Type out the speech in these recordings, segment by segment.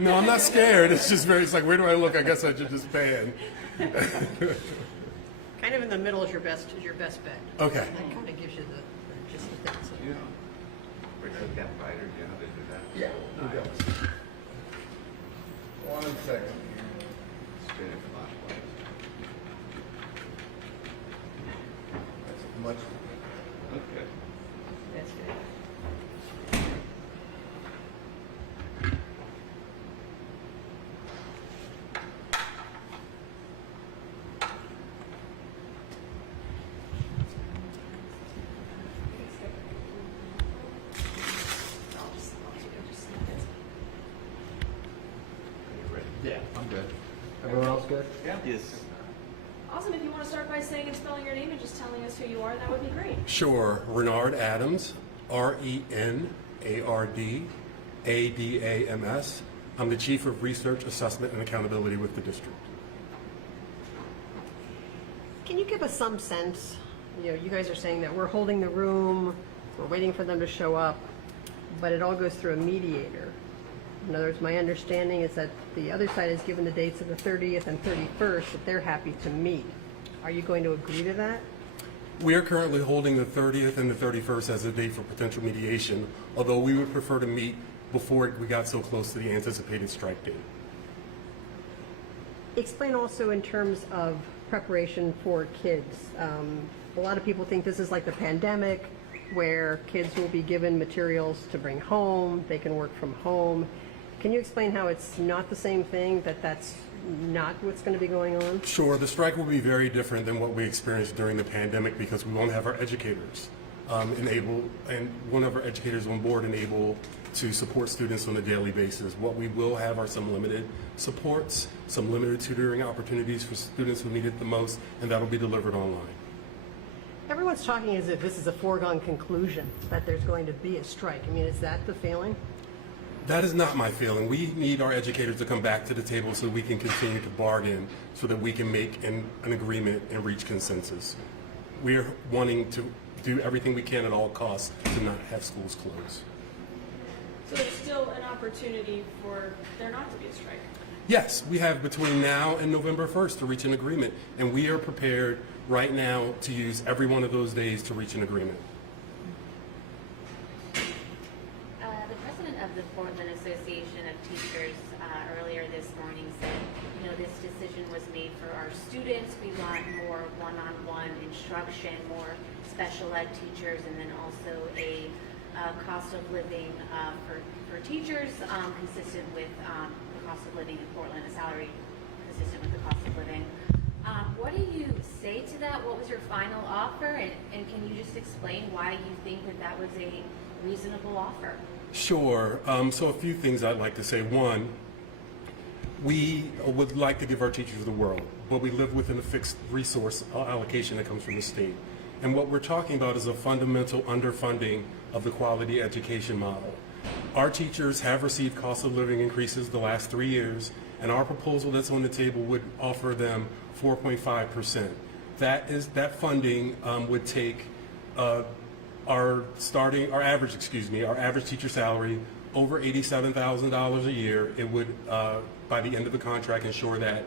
No, I'm not scared. It's just very, it's like, where do I look? I guess I should just ban. Kind of in the middle is your best bet. Okay. That kind of gives you the gist of things. So. You know, pretend campfire, you know how they do that? Yeah, we go. 1 second. Straight in flashlight. That's much. Okay. That's good. Yeah, I'm good. Everyone else good? Yeah. Yes. Awesome. If you want to start by saying and spelling your name and just telling us who you are, that would be great. Sure. Renard Adams, RENARDADAMS. I'm the Chief of Research, Assessment, and Accountability with the district. Can you give us some sense? You know, you guys are saying that we're holding the room, we're waiting for them to show up, but it all goes through a mediator. In other words, my understanding is that the other side has given the dates of the 30th and 31st that they're happy to meet. Are you going to agree to that? We are currently holding the 30th and the 31st as a date for potential mediation, although we would prefer to meet before we got so close to the anticipated strike date. Explain also in terms of preparation for kids. A lot of people think this is like the pandemic, where kids will be given materials to bring home, they can work from home. Can you explain how it's not the same thing, that's not what's going to be going on? Sure, the strike will be very different than what we experienced during the pandemic because we won't have our educators one of our educators on board and able to support students on a daily basis. What we will have are some limited supports, some limited tutoring opportunities for students who need it the most, and that'll be delivered online. Everyone's talking as if this is a foregone conclusion, that there's going to be a strike. I mean, is that the feeling? That is not my feeling. We need our educators to come back to the table so we can continue to bargain so that we can make an agreement and reach consensus. We're wanting to do everything we can at all costs to not have schools close. So there's still an opportunity for there not to be a strike. Yes, we have between now and November 1st to reach an agreement, and we are prepared right now to use every one of those days to reach an agreement. The president of the Portland Association of Teachers earlier this morning said, you know, this decision was made for our students. We want more one-on-one instruction, more special ed teachers, and then also a cost of living for teachers consistent with the cost of living in Portland, a salary consistent with the cost of living. What do you say to that? What was your final offer? And can you just explain why you think that was a reasonable offer? Sure. So a few things I'd like to say. One, we would like to give our teachers the world, but we live within a fixed resource allocation that comes from the state. And what we're talking about is a fundamental underfunding of the quality education model. Our teachers have received cost of living increases the last 3 years, and our proposal that's on the table would offer them 4.5%. That funding would take our average teacher salary over $87,000 a year. It would, by the end of the contract, ensure that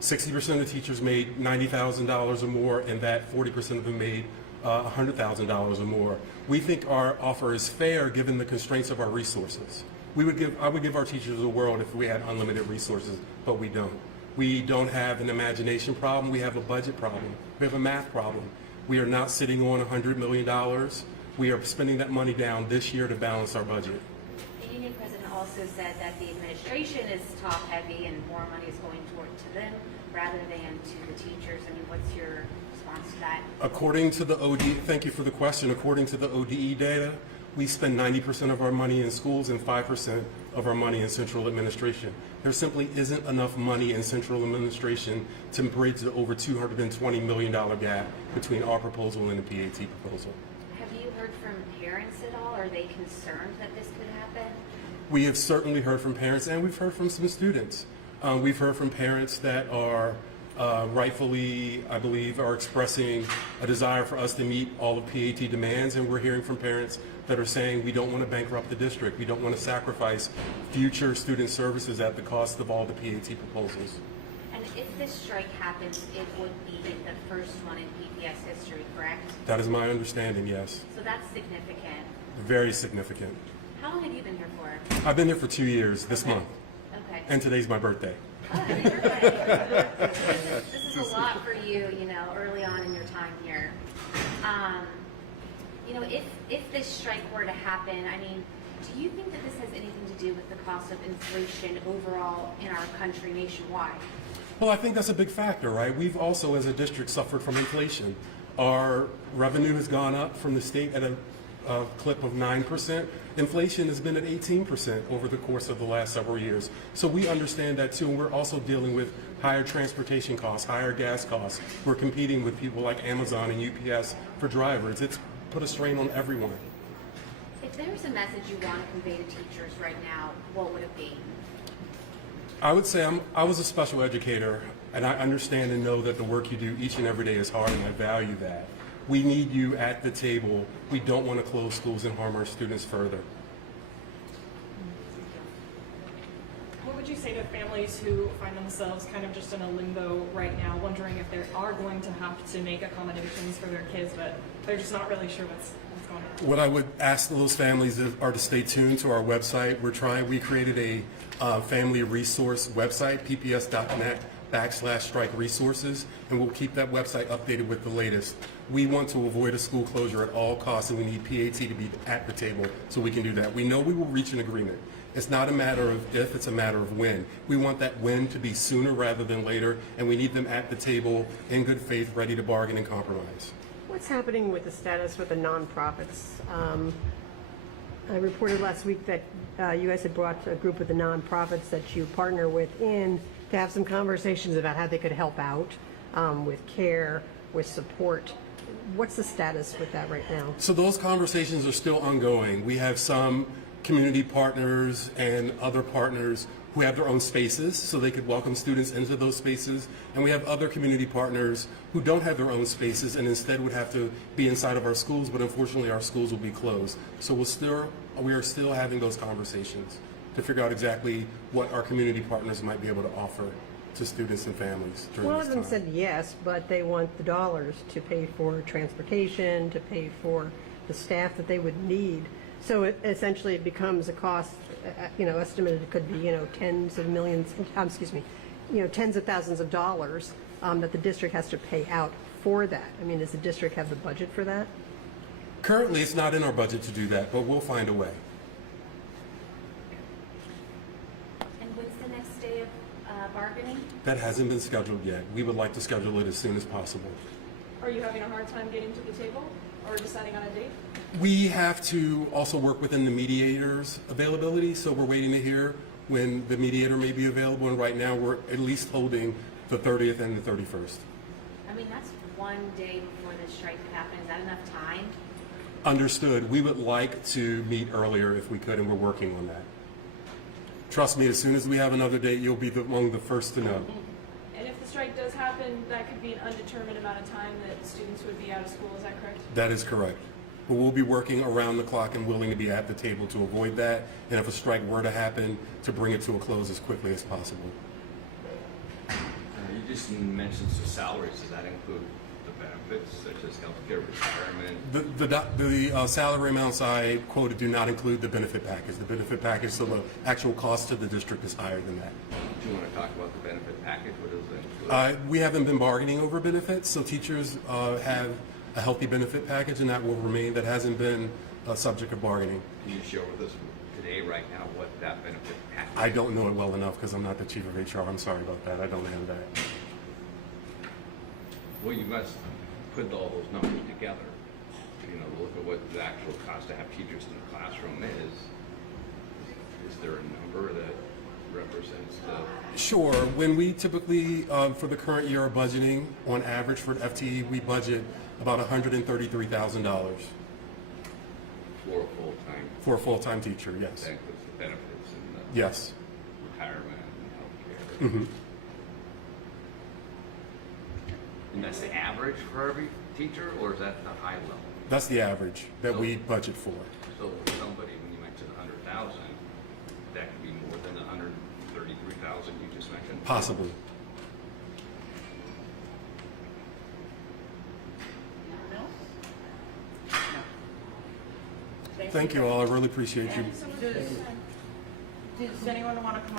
60% of the teachers made $90,000 or more, and that 40% of them made $100,000 or more. We think our offer is fair given the constraints of our resources. I would give our teachers the world if we had unlimited resources, but we don't. We don't have an imagination problem. We have a budget problem. We have a math problem. We are not sitting on $100 million. We are spending that money down this year to balance our budget. The union president also said that the administration is top heavy and more money is going to them rather than to the teachers. I mean, what's your response to that? According to the ODE, thank you for the question. According to the ODE data, we spend 90% of our money in schools and 5% of our money in central administration. There simply isn't enough money in central administration to bridge the over $220 million gap between our proposal and the PAT proposal. Have you heard from parents at all? Are they concerned that this could happen? We have certainly heard from parents, and we've heard from some students. We've heard from parents that are rightfully, I believe, are expressing a desire for us to meet all of PAT demands, and we're hearing from parents that are saying we don't want to bankrupt the district. We don't want to sacrifice future student services at the cost of all the PAT proposals. And if this strike happens, it would be the first one in PPS history, correct? That is my understanding, yes. So that's significant. Very significant. How long have you been here for? I've been here for 2 years this month, Okay. and today's my birthday. Oh, happy birthday. This is a lot for you, you know, early on in your time here. You know, if this strike were to happen, I mean, do you think that this has anything to do with the cost of inflation overall in our country nationwide? Well, I think that's a big factor, right? We've also, as a district, suffered from inflation. Our revenue has gone up from the state at a clip of 9%. Inflation has been at 18% over the course of the last several years. So we understand that too, and we're also dealing with higher transportation costs, higher gas costs. We're competing with people like Amazon and UPS for drivers. It's put a strain on everyone. If there's a message you want to convey to teachers right now, what would it be? I would say I was a special educator, and I understand and know that the work you do each and every day is hard, and I value that. We need you at the table. We don't want to close schools and harm our students further. What would you say to families who find themselves kind of just in a limbo right now, wondering if they are going to have to make accommodations for their kids, but they're just not really sure what's going on? What I would ask those families are to stay tuned to our website. We created a family resource website, pps.net/strike resources, and we'll keep that website updated with the latest. We want to avoid a school closure at all costs, and we need PAT to be at the table so we can do that. We know we will reach an agreement. It's not a matter of if, it's a matter of when. We want that when to be sooner rather than later, and we need them at the table in good faith, ready to bargain and compromise. What's happening with the status with the nonprofits? I reported last week that you guys had brought a group of the nonprofits that you partner with in to have some conversations about how they could help out with care, with support. What's the status with that right now? So those conversations are still ongoing. We have some community partners and other partners who have their own spaces so they could welcome students into those spaces. And we have other community partners who don't have their own spaces and instead would have to be inside of our schools, but unfortunately our schools will be closed. So we are still having those conversations to figure out exactly what our community partners might be able to offer to students and families during One this of them time. said yes, but they want the dollars to pay for transportation, to pay for the staff that they would need. So it essentially becomes a cost, estimated it could be, tens of millions, tens of thousands of dollars that the district has to pay out for that. I mean, does the district have the budget for that? Currently, it's not in our budget to do that, but we'll find a way. And when's the next day of bargaining? That hasn't been scheduled yet. We would like to schedule it as soon as possible. Are you having a hard time getting to the table or deciding on a date? We have to also work within the mediator's availability, so we're waiting to hear when the mediator may be available, and right now we're at least holding the 30th and the 31st. I mean, that's one day before the strike could happen. Is that enough time? Understood. We would like to meet earlier if we could, and we're working on that. Trust me, as soon as we have another date, you'll be among the first to know. And if the strike does happen, that could be an undetermined amount of time that students would be out of school, is that correct? That is correct. But we'll be working around the clock and willing to be at the table to avoid that, and if a strike were to happen, to bring it to a close as quickly as possible. You just mentioned the salaries. Does that include the benefits such as healthcare, retirement? The salary amounts I quoted do not include the benefit package. The benefit package, so the actual cost to the district is higher than that. Do you want to talk about the benefit package? What does that include? We haven't been bargaining over benefits, so teachers have a healthy benefit package, and that will remain. That hasn't been a subject of bargaining. Can you share with us today, right now, what that benefit package is? I don't know it well enough because I'm not the chief of HR. I'm sorry about that. I don't have that. Well, you must put all those numbers together. Look at what the actual cost to have teachers in the classroom is. Is there a number that represents the? Sure. When we typically, for the current year, are budgeting, on average for FTE, we budget about $133,000 For a full-time, for a full-time teacher, yes. that includes the benefits and the Yes. retirement and healthcare. Mm-hmm. And that's the average for every teacher, or is that the high level? That's the average that we budget for. So somebody, when you mentioned 100,000, that could be more than the 133,000 you just mentioned? Possibly. Thank you all. I really appreciate you. So much for your time. Does anyone want to come up